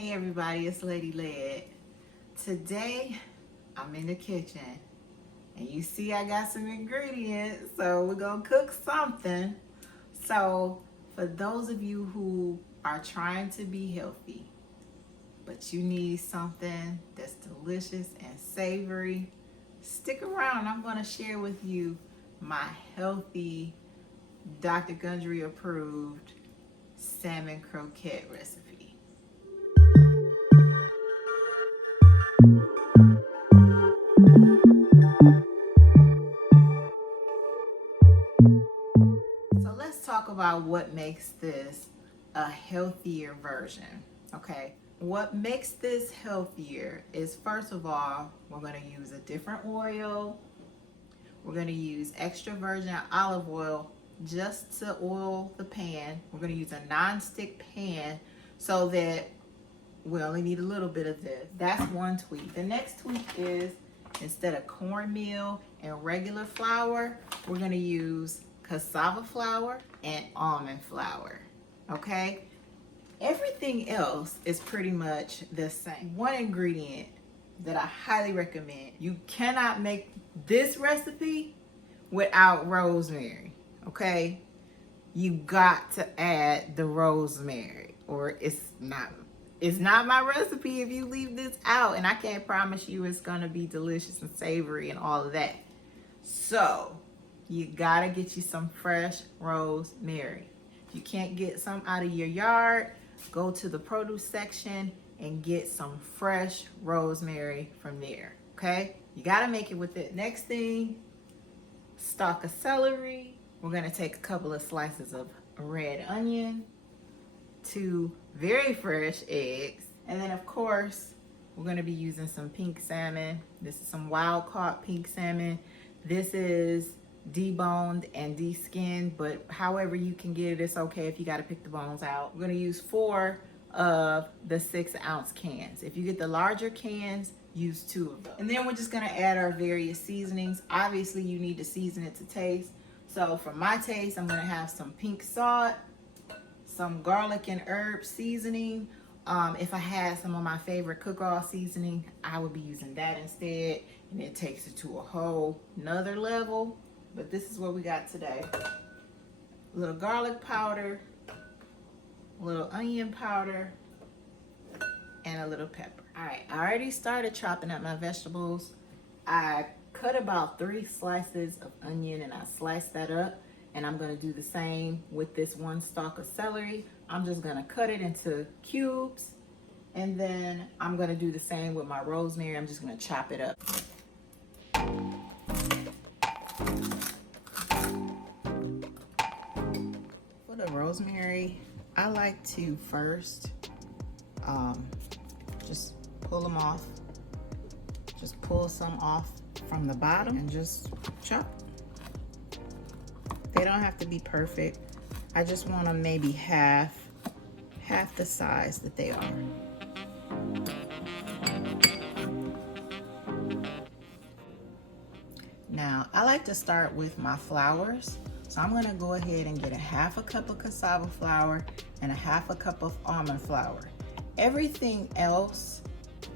Hey everybody, it's Lady Led. Today, I'm in the kitchen and you see I got some ingredients, so we're gonna cook something. So for those of you who are trying to be healthy, but you need something that's delicious and savory, stick around. I'm gonna share with you my healthy, Dr. Gundry approved salmon croquette recipe. So let's talk about what makes this a healthier version, okay? What makes this healthier is, first of all, we're gonna use a different oil. We're gonna use extra virgin olive oil just to oil the pan. We're gonna use a non-stick pan so that we only need a little bit of this. That's one tweak. The next tweak is, instead of cornmeal and regular flour, we're gonna use cassava flour and almond flour, okay? Everything else is pretty much the same. One ingredient that I highly recommend, you cannot make this recipe without rosemary, okay? You got to add the rosemary, or it's not my recipe if you leave this out, and I can't promise you it's gonna be delicious and savory and all of that. So you gotta get you some fresh rosemary. If you can't get some out of your yard, go to the produce section and get some fresh rosemary from there, okay? You gotta make it with it. Next thing, stalk of celery. We're gonna take a couple of slices of red onion, 2 very fresh eggs, and then of course we're going to be using some pink salmon. This is some wild caught pink salmon. This is deboned and deskinned, but however you can get it, it's okay if you got to pick the bones out. We're going to use 4 of the 6-ounce cans. If you get the larger cans, use 2 of them. And then we're just going to add our various seasonings. Obviously you need to season it to taste. So for my taste, I'm going to have some pink salt, some garlic and herb seasoning. If I had some of my favorite cook-off seasoning, I would be using that instead, and it takes it to a whole nother level. But this is what we got today. A little garlic powder, a little onion powder, and a little pepper. All right, I already started chopping up my vegetables. I cut about 3 slices of onion and I sliced that up. And I'm gonna do the same with this 1 stalk of celery. I'm just gonna cut it into cubes. And then I'm gonna do the same with my rosemary. I'm just gonna chop it up. For the rosemary, I like to first just pull them off. Just pull some off from the bottom and just chop. They don't have to be perfect. I just want them maybe half the size that they are. Now, I like to start with my flours. So I'm gonna go ahead and get a 1/2 cup of cassava flour and a 1/2 cup of almond flour. Everything else,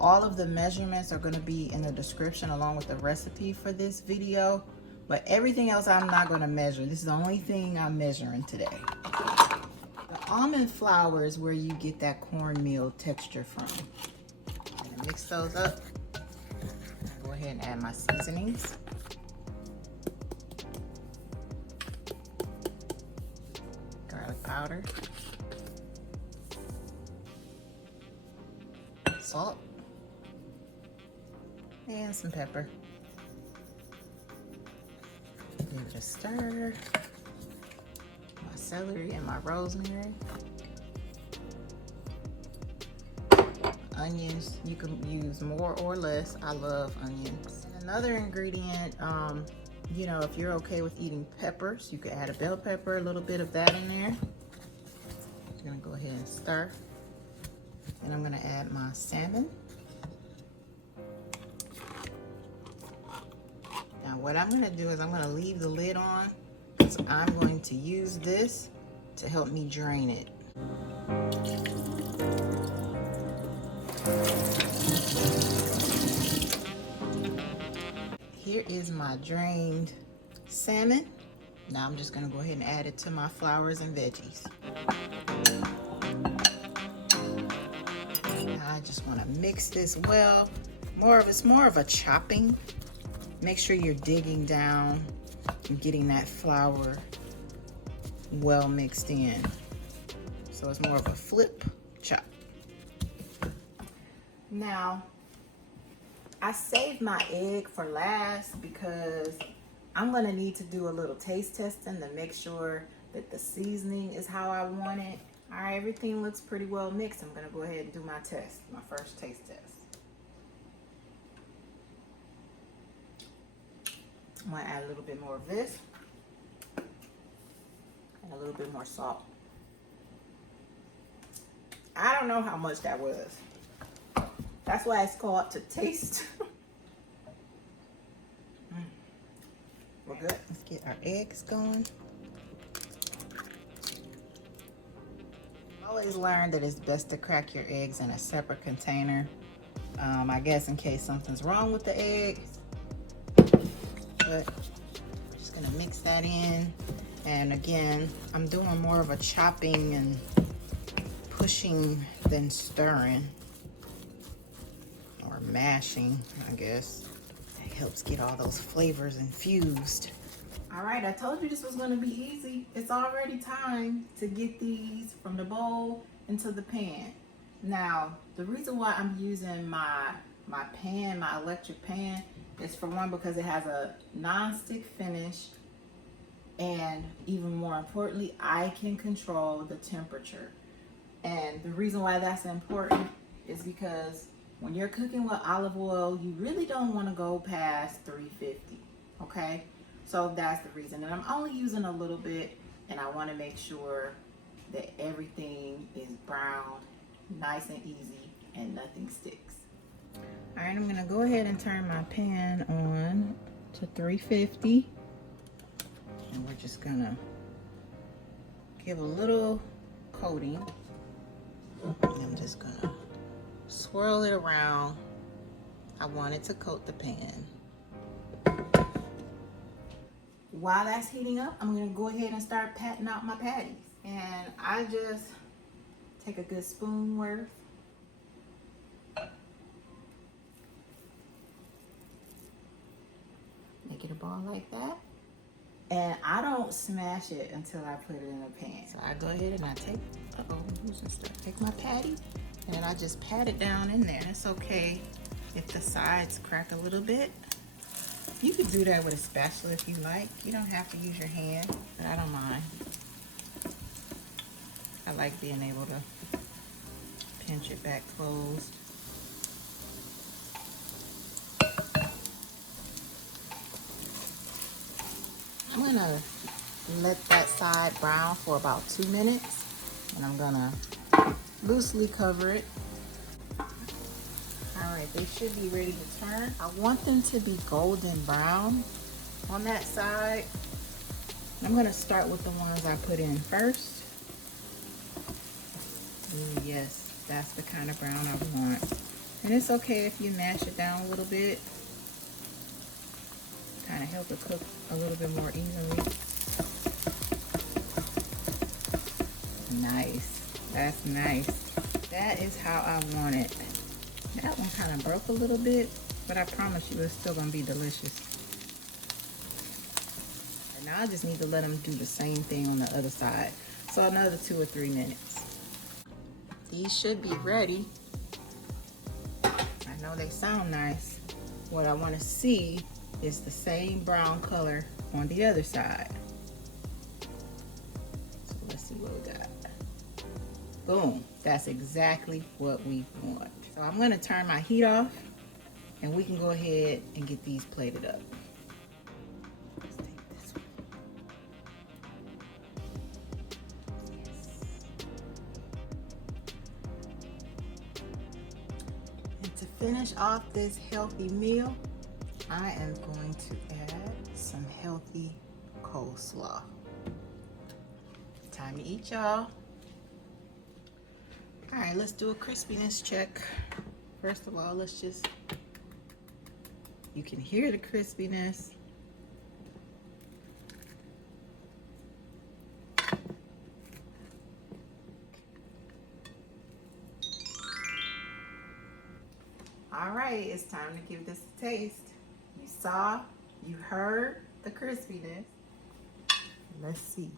all of the measurements are gonna be in the description along with the recipe for this video. But everything else I'm not going to measure. This is the only thing I'm measuring today. The almond flour is where you get that cornmeal texture from. I'm going to mix those up. Go ahead and add my seasonings. Garlic powder. Salt. And some pepper. Give it a stir. My celery and my rosemary. Onions, you can use more or less. I love onions. Another ingredient, you know, if you're okay with eating peppers, you could add a bell pepper, a little bit of that in there. I'm gonna go ahead and stir. And I'm gonna add my salmon. What I'm going to do is I'm going to leave the lid on because I'm going to use this to help me drain it. is my drained salmon. Now I'm just gonna go ahead and add it to my flowers and veggies. Now I just wanna mix this well. It's more of a chopping. Make sure you're digging down and getting that flour well mixed in. So it's more of a flip chop. Now, I saved my egg for last because I'm gonna need to do a little taste testing to make sure that the seasoning is how I want it. All right, everything looks pretty well mixed. I'm gonna go ahead and do my test, my first taste test. I'm gonna add a little bit more of this and a little bit more salt. I don't know how much that was. That's why it's called to taste. We're good. Let's get our eggs going. I always learned that it's best to crack your eggs in a separate container. I guess in case something's wrong with the egg. But I'm just gonna mix that in. And again, I'm doing more of a chopping and pushing than stirring. Or mashing, I guess. That helps get all those flavors infused. All right, I told you this was gonna be easy. It's already time to get these from the bowl into the pan. Now, the reason why I'm using my pan, my electric pan, is for one, because it has a non-stick finish, and even more importantly, I can control the temperature. And the reason why that's important is because when you're cooking with olive oil, you really don't want to go past 350, okay? So that's the reason. And I'm only using a little bit, and I want to make sure that everything is browned nice and easy and nothing sticks. All right, I'm gonna go ahead and turn my pan on to 350. And we're just gonna give a little coating. And I'm just gonna swirl it around. I want it to coat the pan. While that's heating up, I'm gonna go ahead and start patting out my patties. And I just take a good spoon worth. Make it a ball like that. And I don't smash it until I put it in a pan. So I go ahead and I take, take my patty, and then I just pat it down in there. It's okay if the sides crack a little bit. You could do that with a spatula if you like. You don't have to use your hand, but I don't mind. I like being able to pinch it back closed. I'm gonna let that side brown for about 2 minutes, and I'm gonna loosely cover it. All right, they should be ready to turn. I want them to be golden brown on that side. I'm gonna start with the ones I put in first. Ooh, yes, that's the kind of brown I want. And it's okay if you mash it down a little bit. Kind of help it cook a little bit more evenly. Nice. That's nice. That is how I want it. That one kind of broke a little bit, but I promise you it's still going to be delicious. And now I just need to let them do the same thing on the other side. So another 2 or 3 minutes. These should be ready. I know they sound nice. What I want to see is the same brown color on the other side. So let's see what we got. Boom, that's exactly what we want. So I'm gonna turn my heat off, and we can go ahead and get these plated up. Let's take this one. Yes. And to finish off this healthy meal, I am going to add some healthy coleslaw. Time to eat, y'all. All right, let's do a crispiness check. First of all, let's just You can hear the crispiness. All right, it's time to give this a taste. You saw, you heard the crispiness. Let's see.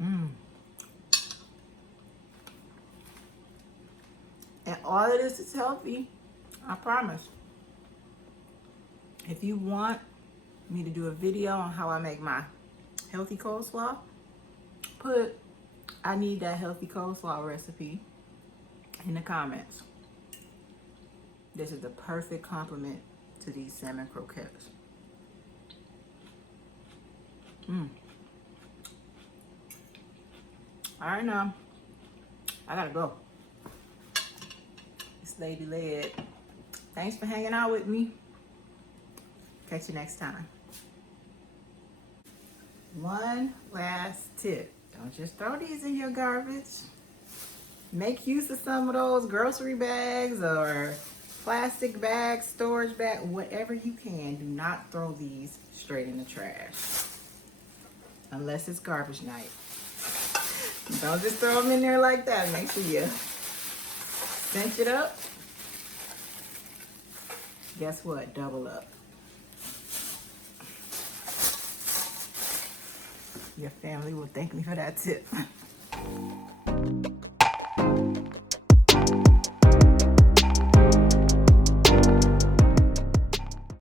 And all of this is healthy, I promise. If you want me to do a video on how I make my healthy coleslaw, put I need that healthy coleslaw recipe in the comments. This is the perfect complement to these salmon croquettes. All right, now I gotta go. This lady led. Thanks for hanging out with me. Catch you next time. One last tip. Don't just throw these in your garbage. Make use of some of those grocery bags or plastic bags, storage bag, whatever you can. Do not throw these straight in the trash. Unless it's garbage night. Don't just throw them in there like that. Make sure you cinch it up. Guess what? Double up. Your family will thank me for that tip.